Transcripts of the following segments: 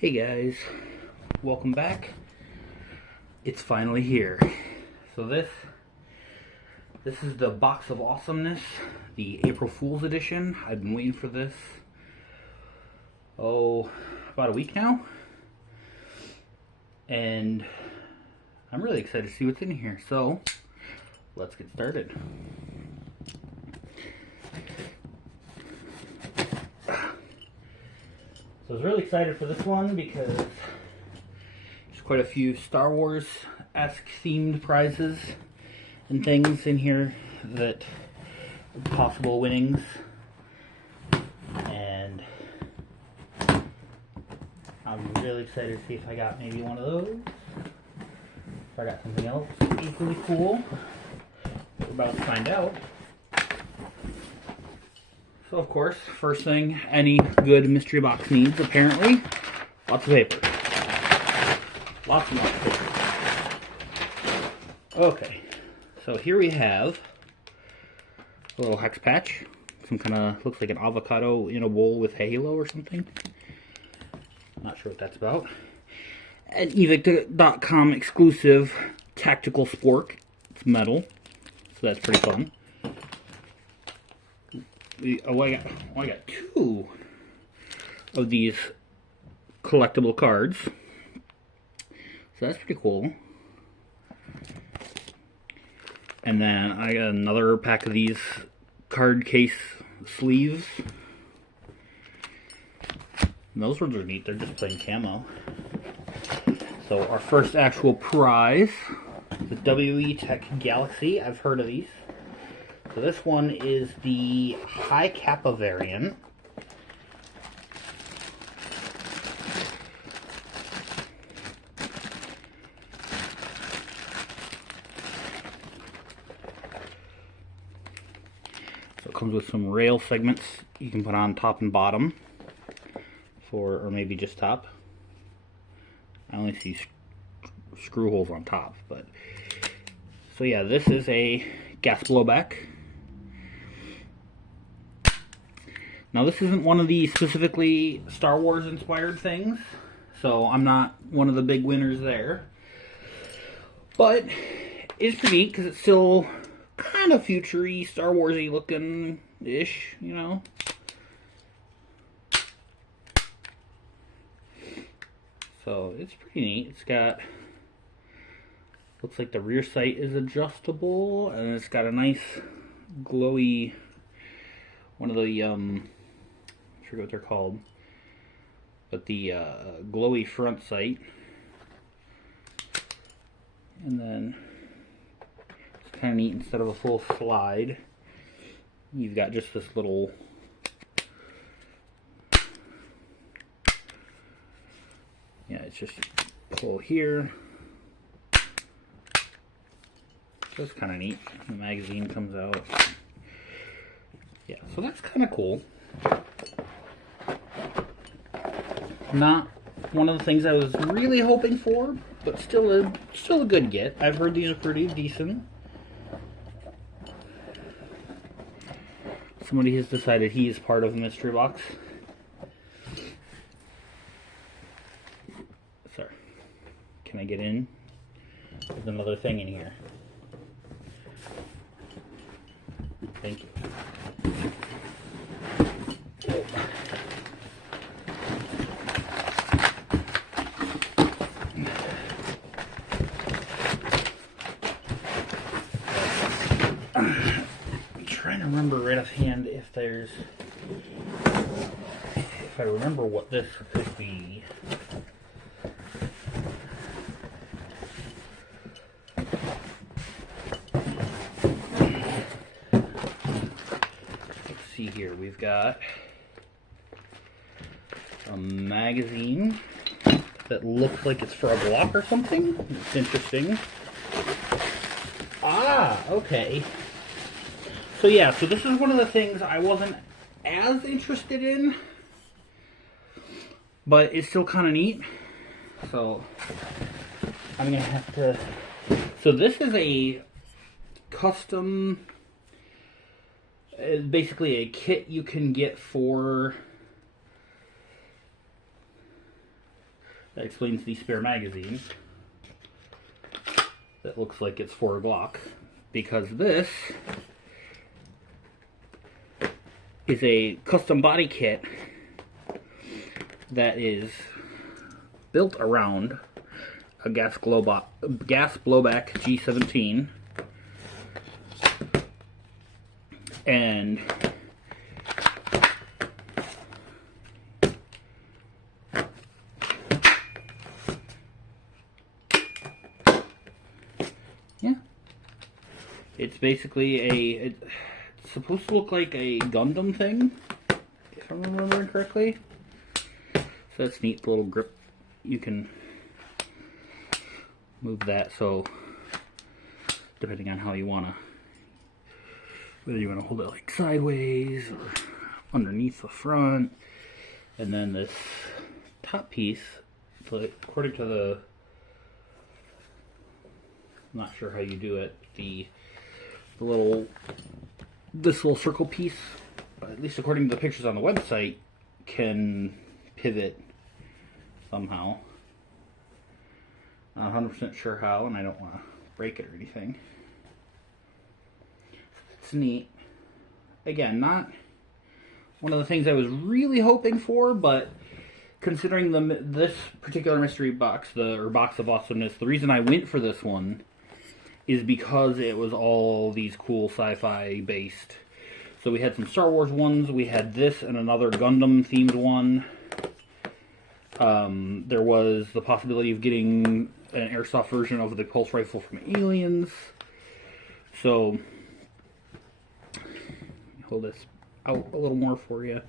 Hey guys, welcome back. It's finally here. So this is the Box of Awesomeness, the April Fool's edition. I've been waiting for this, about a week now. And I'm really excited to see what's in here. So, let's get started. So I was really excited for this one because there's quite a few Star Wars-esque themed prizes and things in here that are possible winnings. And I'm really excited to see if I got maybe one of those. If I got something else equally cool. We're about to find out. So of course, first thing any good mystery box needs, apparently, lots of paper. Lots and lots of paper. Okay, so here we have a little hex patch. Some kind of, looks like an avocado in a bowl with halo or something. Not sure what that's about. An Evike.com exclusive tactical spork. It's metal, so that's pretty fun. I got two of these collectible cards. So that's pretty cool. And then I got another pack of these card case sleeves. And those ones are neat. They're just plain camo. So our first actual prize, the WE Tech Galaxy. I've heard of these. So this one is the High Kappa variant. So it comes with some rail segments you can put on top and bottom, or maybe just top. I only see screw holes on top, but so yeah, this is a gas blowback. Now this isn't one of the specifically Star Wars inspired things, so I'm not one of the big winners there. But it's pretty neat because it's still kind of future-y, Star Wars-y looking-ish, you know. So it's pretty neat. It's got, looks like the rear sight is adjustable, and it's got a nice glowy, one of the I forget what they're called, but the glowy front sight. And then it's kind of neat, instead of a full slide, you've got just this little it's just pull here. So it's kind of neat. The magazine comes out. Yeah, so that's kind of cool. Not one of the things I was really hoping for, but still a good get. I've heard these are pretty decent. Somebody has decided he is part of a mystery box. Sorry. Can I get in? There's another thing in here. Thank you. I'm trying to remember right offhand if I remember what this could be. Let's see here. We've got a magazine that looks like it's for a block or something. It's interesting. Ah, okay. So yeah, so this is one of the things I wasn't as interested in, but it's still kind of neat. So I'm gonna have to. So this is a custom, basically a kit you can get for That explains the spare magazine. That looks like it's for a Glock. Because this is a custom body kit that is built around a gas blowback G17, and yeah, it's basically it's supposed to look like a Gundam thing, if I'm remembering correctly. So that's neat, the little grip. You can move that so depending on how you want to, whether you want to hold it like sideways or underneath the front. And then this top piece, according to the, I'm not sure how you do it, this little circle piece, at least according to the pictures on the website, can pivot somehow. Not 100% sure how, and I don't want to break it or anything. It's neat. Again, not one of the things I was really hoping for, but considering this particular mystery box, Box of Awesomeness, the reason I went for this one is because it was all these cool sci-fi based. So we had some Star Wars ones, we had this and another Gundam themed one. There was the possibility of getting an airsoft version of the pulse rifle from Aliens. So, hold this out a little more for you.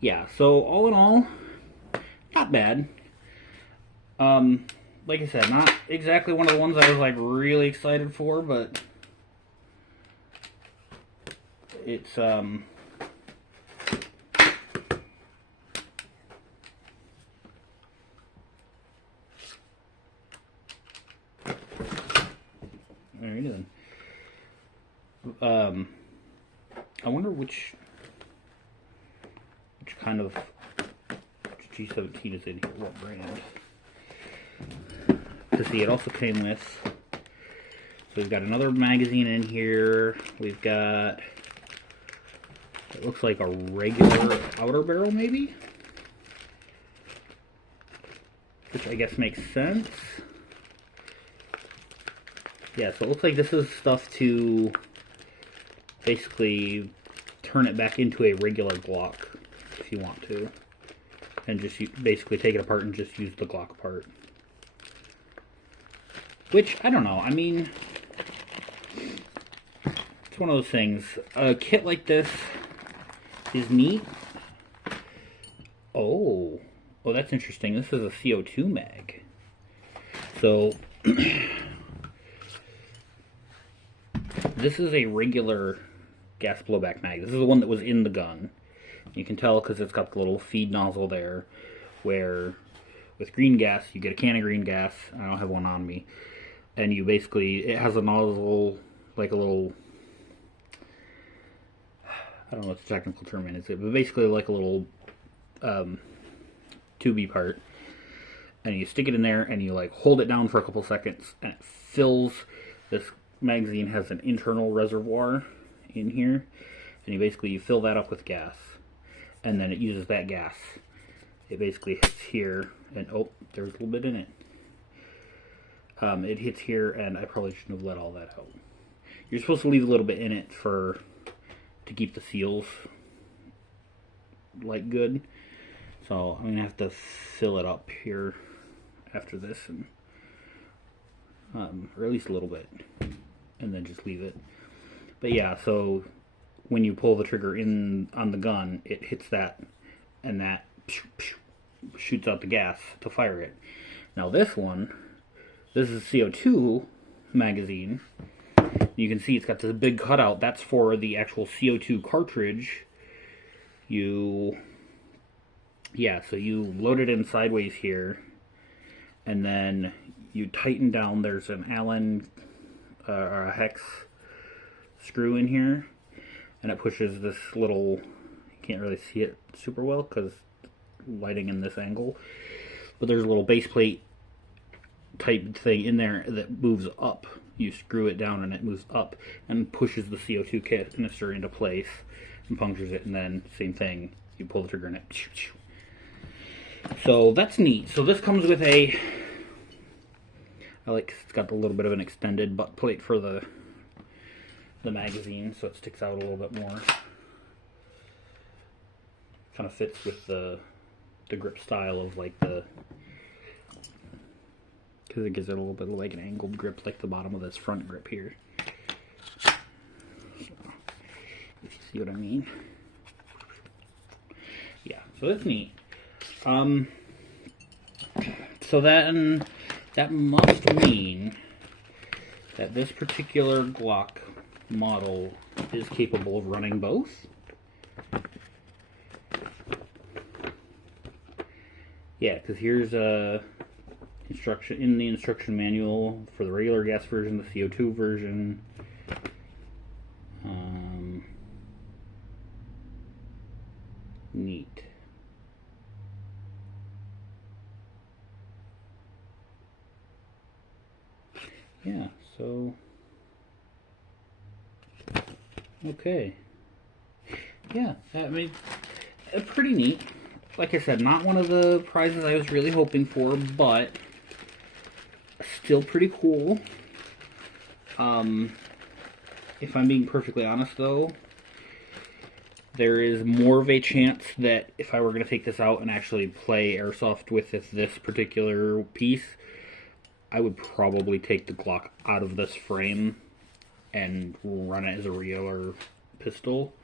Yeah, so all in all, not bad. Like I said, not exactly one of the ones I was like really excited for, but it's there you go. I wonder which kind of G17 is in here, what brand. To see, it also came with, so we've got another magazine in here, we've got, it looks like a regular outer barrel maybe, which I guess makes sense. Yeah, so it looks like this is stuff to basically turn it back into a regular Glock if you want to, and just basically take it apart and just use the Glock part. Which, I don't know, I mean, it's one of those things. A kit like this is neat. Oh, that's interesting. This is a CO2 mag. So, this is a regular gas blowback mag. This is the one that was in the gun. You can tell because it's got the little feed nozzle there, where with green gas, you get a can of green gas. I don't have one on me. And you basically, it has a nozzle, like a little, I don't know what the technical term is, but basically like a little tubey part. And you stick it in there and you like hold it down for a couple seconds and it fills. This magazine has an internal reservoir in here. And you fill that up with gas. And then it uses that gas. It basically hits here and, oh, there's a little bit in it. It hits here, and I probably shouldn't have let all that out. You're supposed to leave a little bit in it to keep the seals like good. So I'm gonna have to fill it up here after this, and or at least a little bit, and then just leave it. But yeah, so when you pull the trigger in on the gun, it hits that, and that shoots out the gas to fire it. Now this one. This is a CO2 magazine. You can see it's got this big cutout. That's for the actual CO2 cartridge. So you load it in sideways here, and then you tighten down. There's an Allen or a hex screw in here, and it pushes this little. You can't really see it super well because lighting in this angle. but there's a little base plate type thing in there that moves up. You screw it down and it moves up and pushes the CO2 canister into place and punctures it, and then same thing, you pull the trigger and it. So that's neat. So this comes with a, it's got a little bit of an extended butt plate for the magazine, so it sticks out a little bit more. Kind of fits with the grip style of like the, because it gives it a little bit of like an angled grip, like the bottom of this front grip here. So, if you see what I mean. Yeah, so that's neat. So that must mean that this particular Glock model is capable of running both. Yeah, because here's a instruction in the instruction manual for the regular gas version, the CO2 version. Neat. Yeah, so okay. Yeah, I mean, pretty neat. Like I said, not one of the prizes I was really hoping for, but still pretty cool. If I'm being perfectly honest, though, there is more of a chance that if I were going to take this out and actually play airsoft with this particular piece, I would probably take the Glock out of this frame and run it as a regular pistol.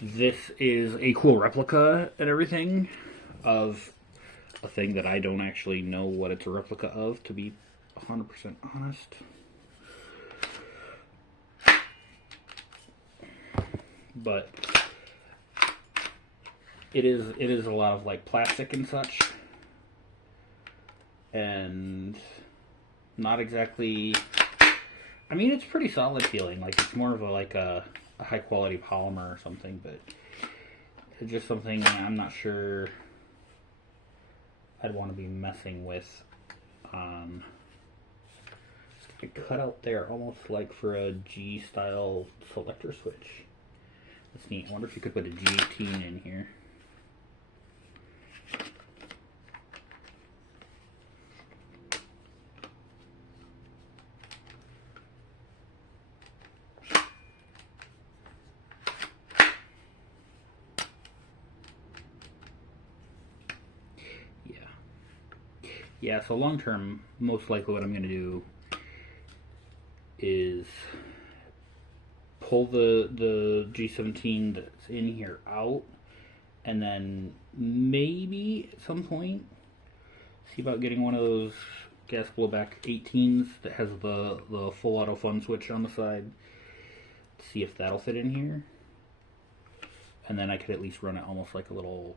This is a cool replica and everything of a thing that I don't actually know what it's a replica of, to be 100% honest. But it is a lot of like plastic and such, and not exactly, I mean, it's pretty solid feeling, like it's more of a high quality polymer or something, but it's just something I'm not sure I'd want to be messing with. It's cut out there almost like for a G style selector switch. That's neat. I wonder if you could put a G18 in here. Yeah, so long term, most likely what I'm going to do is pull the G17 that's in here out, and then maybe at some point see about getting one of those gas blowback 18s that has the full auto fun switch on the side. See if that'll fit in here, and then I could at least run it almost like a little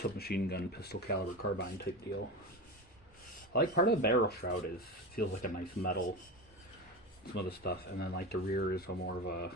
submachine gun pistol caliber carbine type deal. I like part of the barrel shroud feels like a nice metal, some of the stuff, and then like the rear is more of a